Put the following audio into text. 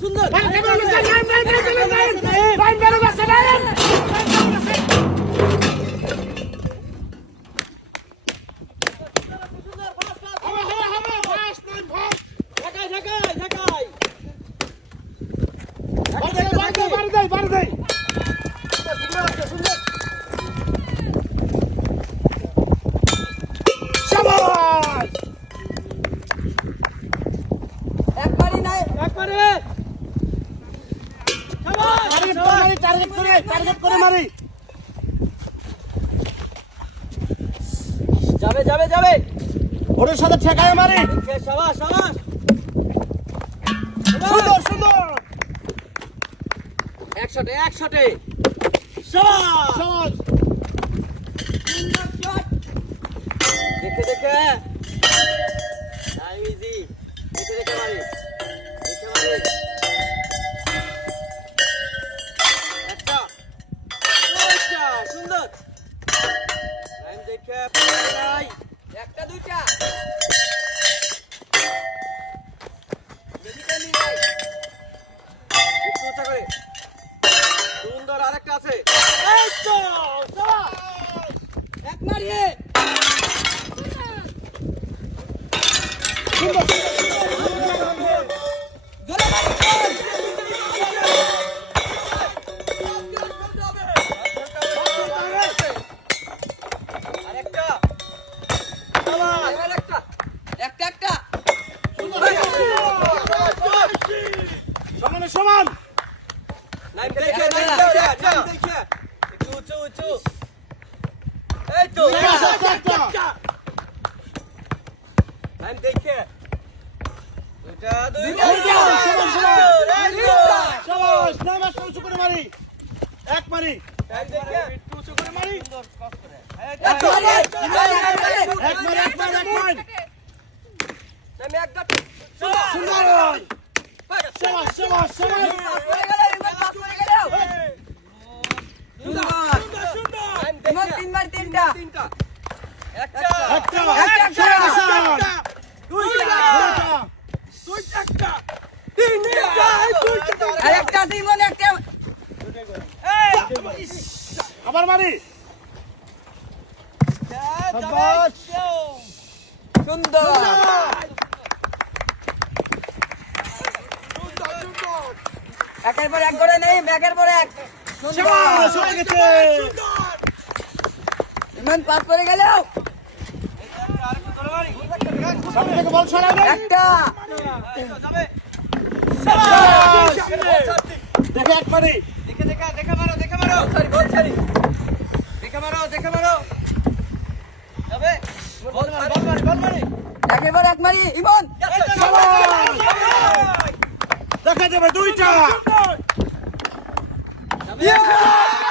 সুন্দর যাবে যাবে যাবে ওর সাথে ঠেকায় মারি। শাবাশ শাবাশ সুন্দর সুন্দর একশোটে একশোটে শাবাশ সহজ দেখে দেখে টাইম ইজি দেখে দেখে মারি দেখে মারি একটা দুইটা সুন্দর টাইম দেখে নাই একটা দুইটা মেডিকেল নি ভাই একটু উঁচা করে সুন্দর আরেকটা আছে এই তো শাবাশ এক মারিয়ে সমান এক মারি আবার মারি সুন্দর একের পর এক করে নেই ব্যাগের পর এক ইমান পাস করে গেল বল ছড়াবে একটা দেখে এক মারি দেখে দেখে দেখে মারো সরি বল ছাড়ি দেখে মারো যাবে বল মারি একেবারে এক মারি ইমন দেখা যাবে দুইটা যাবে